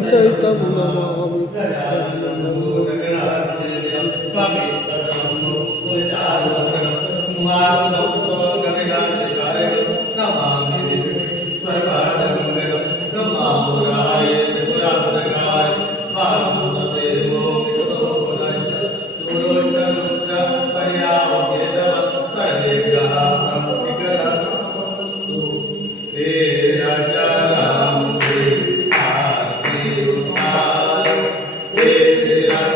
सहितं नमामि Hey,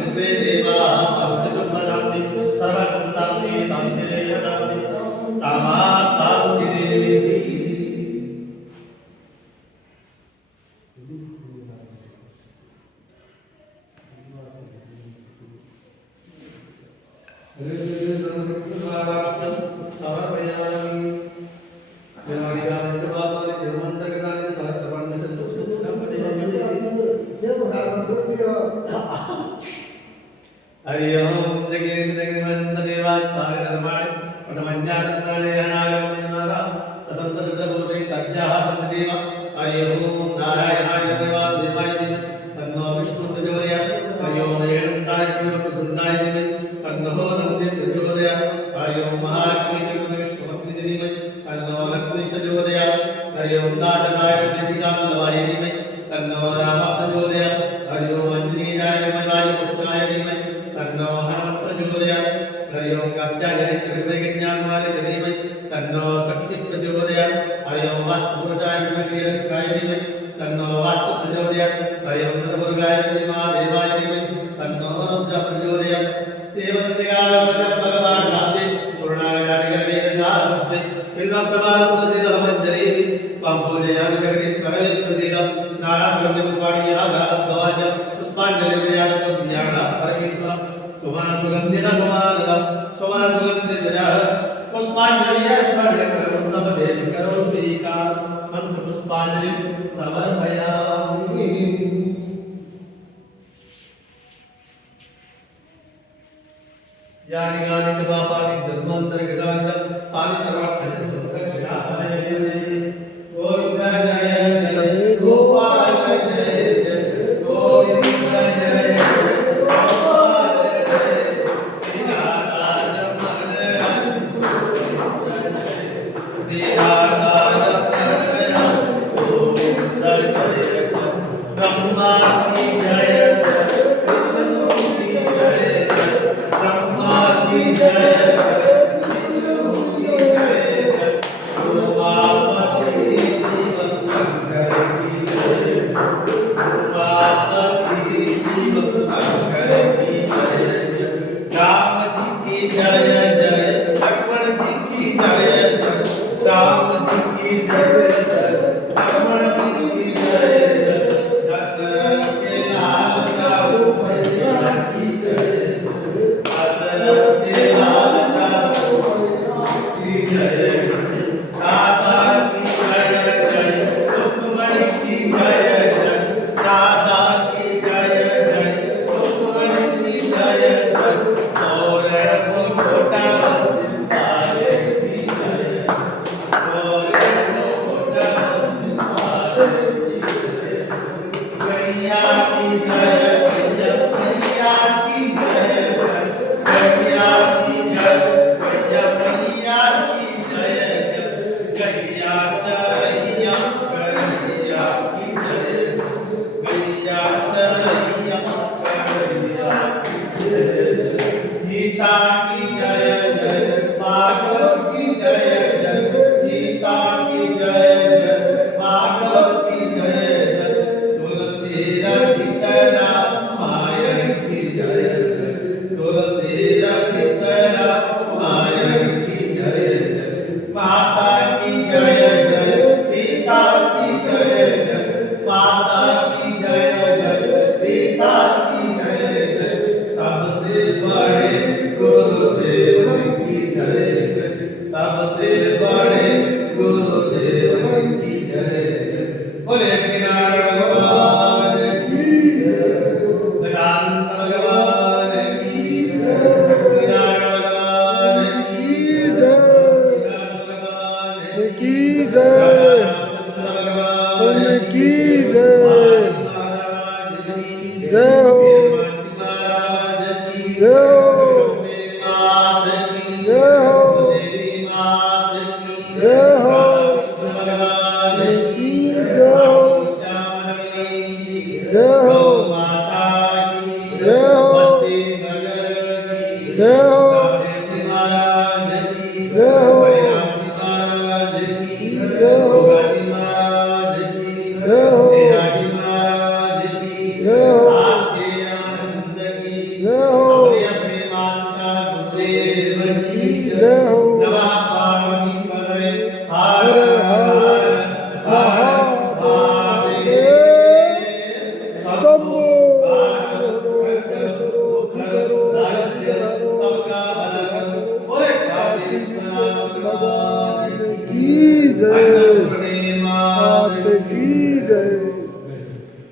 विश्वे देवाः शान्ति ब्रह्म शान्ति सर्वत्र शान्ति शान्तिरेव शान्ति सामा शान्तिरेधि हरि ओम जगेन्द्र जगन्नाथ देवास्ताय धर्माणि प्रथमज्ञा संताने हनागमनिर्माता सतंत्र चतुर्भुवै सज्जाः सन्देव हरि ओम नारायणाय वासुदेवाय धीमहि तन्नो विष्णु प्रचोदयात् हरि ओम एकदन्ताय प्रचोदयाय धीमहि तन्नो दन्ते प्रचोदयात् हरि ओम महालक्ष्मी च विष्णुपत्नी च धीमहि तन्नो लक्ष्मी प्रचोदयात् हरि ओम दासदाय सीतावल्लभाय धीमहि तन्नो राम प्रचोदयात् हरि ओम अंजनीयाय विमलाय पुत्राय धीमहि तन्नो हनुमत् प्रचोदयात् हरि ओम कात्यायने चतुर्वेदज्ञानमाले च धीमहि तन्नो शक्ति प्रचोदयात् हरि ओम वास्तुपुरुषाय विमलेश्वराय धीमहि तन्नो वास्तु प्रचोदयात् हरि ओम तत्पुरुषाय महादेवाय धीमहि तन्नो रुद्र प्रचोदयात् सेवन्तिकाय भगवान् राजे पूर्णागजादिक वेदजात पुष्पे बिल्वप्रभात तुलसीदलमञ्जरी पाम्पूजयामि जगदीश्वरवे प्रसीद नारायणस्वामी पुष्पाणि यागाद्वाज पुष्पाञ्जलिर्यागतो प्रियाणा परमेश्वर सोमना सुगन्धित सोमना सुगन्धि सजा पुष्पाञ्जलि अर्पणं सबदेव करो स्वीकार मंत्र पुष्पाञ्जलि समर्पयामि यानि गानि च पापानि जन्मान्तरकृतानि च तानि सर्वाणि संस्कृतानि गोविन्द जय जय गोपाल जय जय गोविन्द जय गोपाल जय श्रीराधा रमण श्रीराधा रमण गोविन्द जय ब्रह्मा की जय विष्णु की जय ब्रह्मा की जय विष्णु की जय उमापति शिव शंकर की जय उमापति शिव शंकर की जय राम जी की जय जय लक्ष्मण जी की जय जय राम जी की जय जय लक्ष्मण जी की जय जय दशरथ के लाल राम भैया की जय दशरथ के लाल राम की जय दाता की जय जय रुक्मणी की जय जय दाता की जय जय रुक्मणी की जय जय और वो छोटा सितारे की जय और वो छोटा सितारे की जय गैया की जय गैया की जय गैया की जय गैया की जय गैया चरैया गैया की जय गैया चरैया गैया की जय गीता की जय जय भागवत की जय जय गीता की जय जय भागवत की जय जय तुलसी रचित रामायण की जय जय तुलसी रचित रामायण की जय जय माता की जय जय पिता की जय जय माता की जय जय पिता की जय जय सबसे बड़े गुरुदेव की जय जय सबसे बड़े गुरुदेव की जय जय बोले किनार भगवान की जय वेदांत भगवान की जय लक्ष्मीनारायण भगवान की जय भगवान की जय की जय जय हो जय हो जय हो जय हो की जय हो जय हो जय हो जय हो जय हो जय हो जय हो काशी विश्वनाथ भगवान की जय